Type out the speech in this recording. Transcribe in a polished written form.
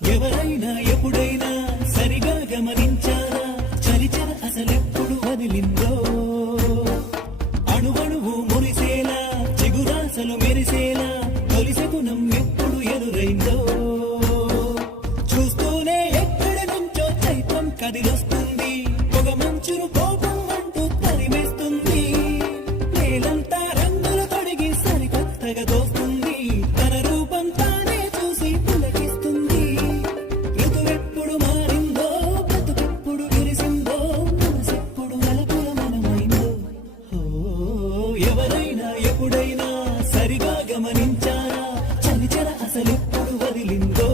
ఎవరైనా ఎప్పుడైనా సరిగా గమనించారా చలిచర అసలెప్పుడు వదిలిందో అణువణువు మురిసేలా చిగురాసలు మెరిసేలా తొలిసెగుణం ఎప్పుడు ఎదురైందో చూస్తూనే ఎక్కడి నుంచో చైత్రం కదిలొస్తుంది పొగ మంచును కోపం అంటూ తరిమేస్తుంది నేలంతా రంగులు తొడిగి సరికొత్తగా దోస్తుంది తన రూపం తానే చూసి పులకిస్తుంది ఋతువెప్పుడు మారిందో బ్రతుకెప్పుడు విరిసిందో మనసెప్పుడు నలుపుల మనమైందో ఎవరైనా ఎప్పుడైనా సరిగా గమనించారా చలిచర అసలెప్పుడు వదిలిందో